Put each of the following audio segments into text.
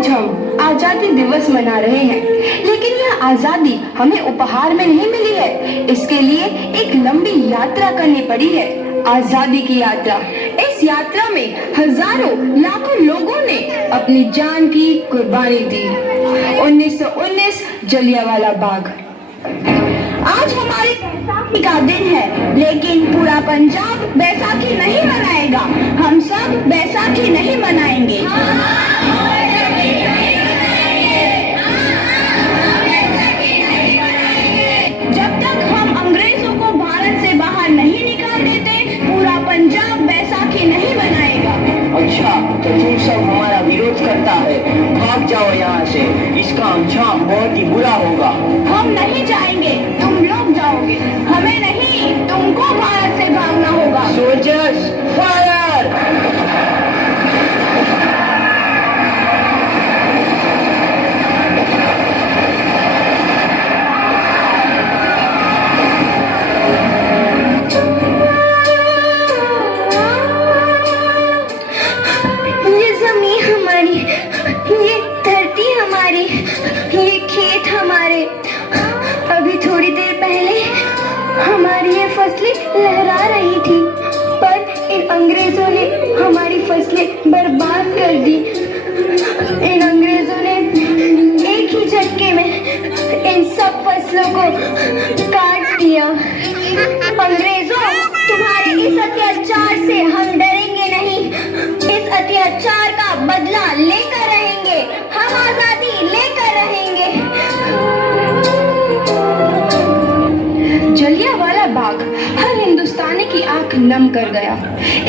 आज हम आजादी दिवस मना रहे हैं, लेकिन यह आजादी हमें उपहार में नहीं मिली है। इसके लिए एक लंबी यात्रा करनी पड़ी है, आजादी की यात्रा। इस यात्रा में हजारों लाखों लोगों ने अपनी जान की कुर्बानी दी। 1919 जलियांवाला बाग। आज हमारी बैसाखी का दिन है, लेकिन पूरा पंजाब बैसाखी नहीं मनाएगा। हम सब बैसाखी नहीं मनाएंगे। जब तक हम अंग्रेजों को भारत से बाहर नहीं निकाल देते, पूरा पंजाब बैसाखी नहीं मनाएगा। अच्छा, तो तुम सब हमारा विरोध करता है, भाग जाओ यहाँ से। इसका अंजाम बहुत ही बुरा होगा। हम नहीं जाएंगे, तुम लोग जाओगे। हमें नहीं, तुमको भारत से भागना होगा। Soldiers fire! ये जमीन हमारी, ये धरती हमारी, ये खेत हमारे। अभी थोड़ी देर पहले हमारी ये फसलें लहरा रही थी, पर इन अंग्रेजों ने हमारी फसलें बर्बाद कर दी। इन अंग्रेजों ने एक ही झटके में इन सब फसलों को काट दिया। अंग्रेजों, तुम्हारे इस अत्याचार से हम डरेंगे नहीं। इस अत्याचार का बदला लेकर रहेंगे। हम आजादी लेकर रहेंगे। जलियांवाला बाग हर हिंदुस्तानी की आंख नम कर गया।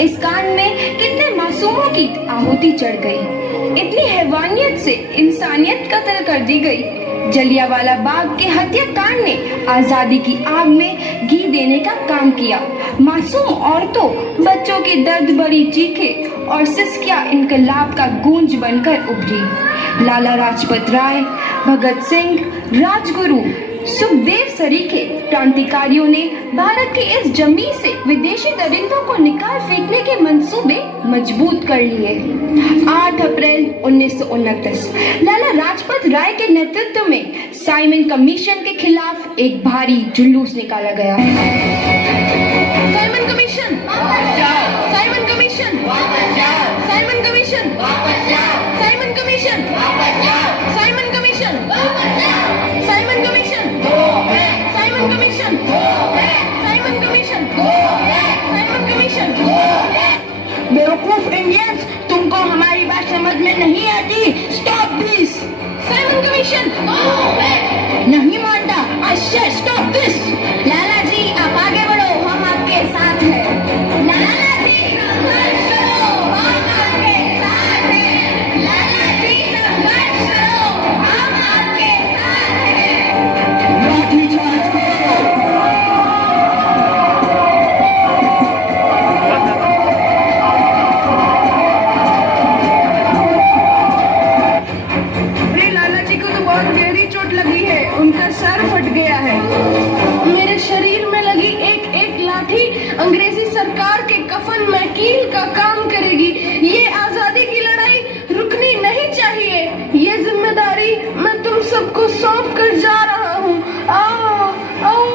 इस कांड में कितने मासूमों की आहुति चढ़ गई। इतनी हैवानियत से इंसानियत कत्ल कर दी गई। जलियांवाला बाग के हत्याकांड ने आजादी की आग में घी देने का काम किया। मासूम औरतों, बच्चों की दर्द भरी चीखें और सिसकियां इनकलाब का गूंज बनकर उभरी। लाला लाजपत राय, भगत सिंह, राजगुरु, सुखदेव सरीखे क्रांतिकारियों ने भारत की इस जमीन से विदेशी दरिंदों को निकाल फेंकने के मंसूबे मजबूत कर लिए। 8 अप्रैल 1929 लाला लाजपत राय के नेतृत्व में साइमन कमीशन के खिलाफ एक भारी जुलूस निकाला गया। साइमन कमीशन वापस जाओ! साइमन कमीशन वापस जाओ! साइमन कमीशन वापस जाओ! साइमन कमीशन वापस जाओ! साइमन कमीशन वापस जाओ! Simon commission go back! Simon commission go back! Simon commission go back! Simon commission go back! बेवकूफ इंडियंस, तुमको हमारी बात समझ में नहीं आती। Stop this! Simon commission go back! नहीं मानता। आई से स्टॉप दिस! लाला जी, आप आगे बढ़ो, हम आपके साथ हैं। लाला जी, संघर्ष करो, हम आपके साथ हैं। लाला जी, संघर्ष करो, हम आपके साथ हैं। लाठीचार्ज करो! अरे लाला जी को तो बहुत गहरी चोट लगी है, उनका सर फट गया है। मेरे शरीर में लगी एक एक लाठी अंग्रेजी सरकार के कफन में कील का काम करेगी। ये आजादी की लड़ाई रुकनी नहीं चाहिए। ये जिम्मेदारी मैं तुम सबको सौंप कर जा रहा हूँ। आओ, आओ।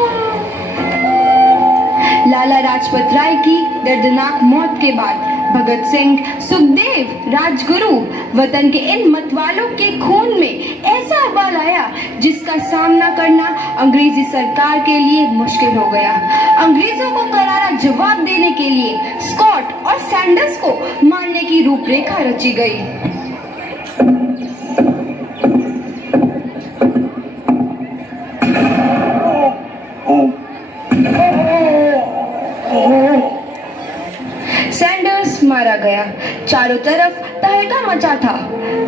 लाला लाजपत राय की दर्दनाक मौत के बाद भगत सिंह, सुखदेव, राजगुरु, वतन के इन मतवालों के खून में ऐसा उबाल आया जिसका सामना करना अंग्रेजी सरकार के लिए मुश्किल हो गया। अंग्रेजों को करारा जवाब देने के लिए स्कॉट और सैंडर्स को मारने की रूपरेखा रची गई। सैंडर्स मारा गया। चारों तरफ तहलका मचा था।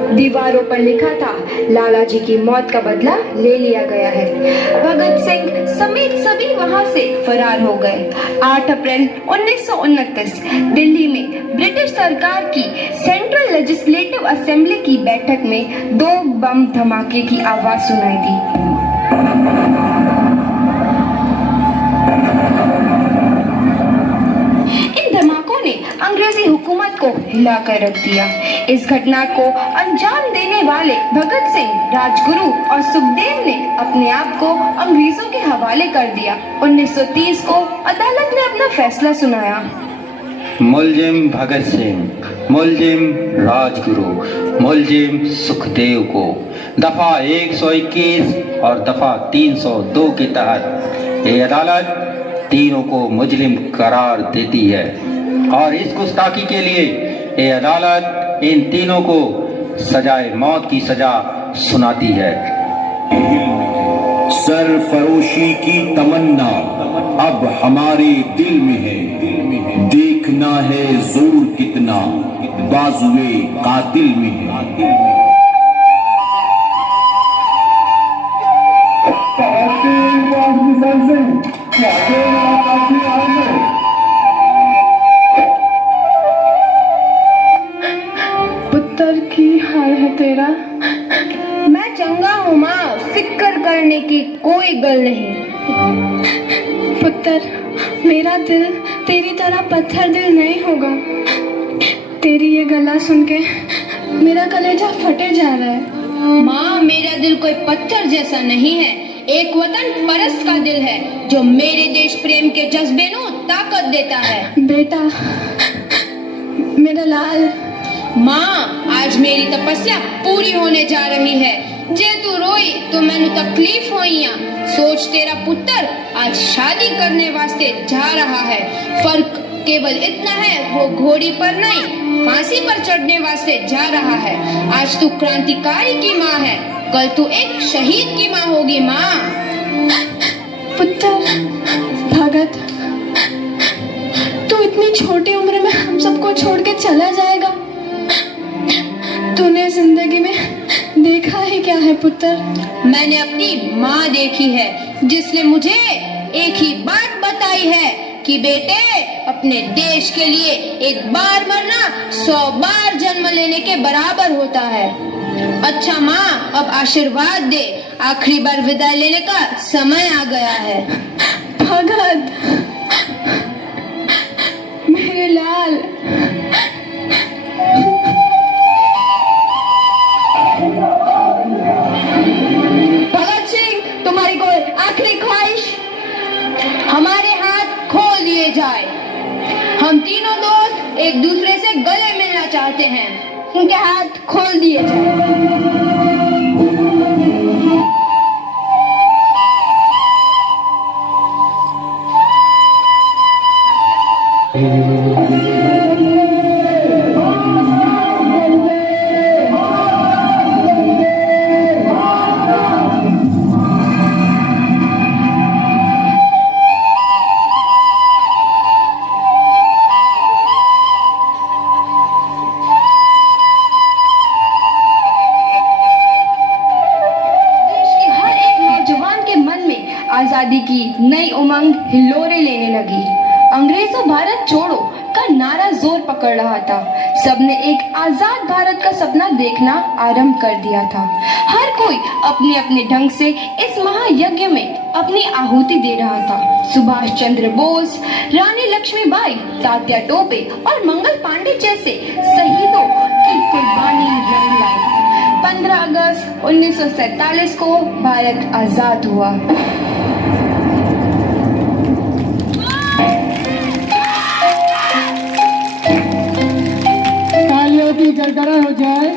दीवारों पर लिखा था, लाला जी की मौत का बदला ले लिया गया है। भगत सिंह समेत सभी वहां से फरार हो गए। 8 अप्रैल 1929 दिल्ली में ब्रिटिश सरकार की सेंट्रल लेजिस्लेटिव असेंबली की बैठक में 2 बम धमाके की आवाज सुनाई दी। इन धमाकों ने अंग्रेज अंग्रेजी हुकूमत को हिलाकर रख दिया। इस घटना को अंजाम देने वाले भगत सिंह, राजगुरु और सुखदेव ने अपने आप को अंग्रेजों के हवाले कर दिया। 1930 को अदालत ने अपना फैसला सुनाया। मुलजिम भगत सिंह, मुलजिम राजगुरु, मुलजिम सुखदेव को दफा 121 और दफा 302 के तहत ये अदालत तीनों को मुजरिम करार देती है और इस गुस्ताखी के लिए ये अदालत इन तीनों को सजाए मौत की सजा सुनाती है। सरफरोशी की तमन्ना अब हमारे दिल में है, देखना है जोर कितना बाजुए कातिल में है। पुत्र की हाल है तेरा? मैं चंगा हूँ माँ, फिक्र करने की कोई गल नहीं। पुत्र, मेरा दिल तेरी तरह पत्थर दिल नहीं होगा। तेरी ये गला सुन के मेरा कलेजा फटे जा रहा है। माँ, मेरा दिल कोई पत्थर जैसा नहीं है, एक वतन परस्त का दिल है जो मेरे देश प्रेम के जज्बे को ताकत देता है। बेटा, मेरा लाल। माँ, आज मेरी तपस्या पूरी होने जा रही है। जे तू रोई तो मैनू तकलीफ होइया। सोच, तेरा पुत्र आज शादी करने वास्ते जा रहा है। फर्क केवल इतना है, वो घोड़ी पर नहीं फांसी पर चढ़ने वास्ते जा रहा है। आज तू क्रांतिकारी की माँ है, कल तू एक शहीद की माँ होगी। माँ। पुत्र भगत, तू इतनी छोटी उम्र में हम सबको छोड़ के चला जाएगा? तूने जिंदगी में देखा ही क्या है पुत्र? मैंने अपनी माँ देखी है जिसने मुझे एक ही बात बताई है कि बेटे, अपने देश के लिए एक बार मरना 100 बार जन्म लेने के बराबर होता है। अच्छा माँ, अब आशीर्वाद दे, आखिरी बार विदाई लेने का समय आ गया है। भगत, मेरे लाल। भगत सिंह, तुम्हारी कोई आखिरी ख्वाहिश? हमारे हाथ खोल दिए जाए। हम तीनों दोस्त एक दूसरे से गले मिलना चाहते हैं। उनके हाथ खोल दिए जाए। आजादी की नई उमंग हिलोरे लेने लगी। अंग्रेजों भारत छोड़ो का नारा जोर पकड़ रहा था। सबने एक आजाद भारत का सपना देखना आरंभ कर दिया था। हर कोई अपने अपने ढंग से इस महायज्ञ में अपनी आहुति दे रहा था। सुभाष चंद्र बोस, रानी लक्ष्मीबाई, तात्या टोपे और मंगल पांडे जैसे शहीदों की कुर्बानी रंग लाई। 15 अगस्त 1947 को भारत आजाद हुआ। तालियों की गड़गड़ा हो जाए।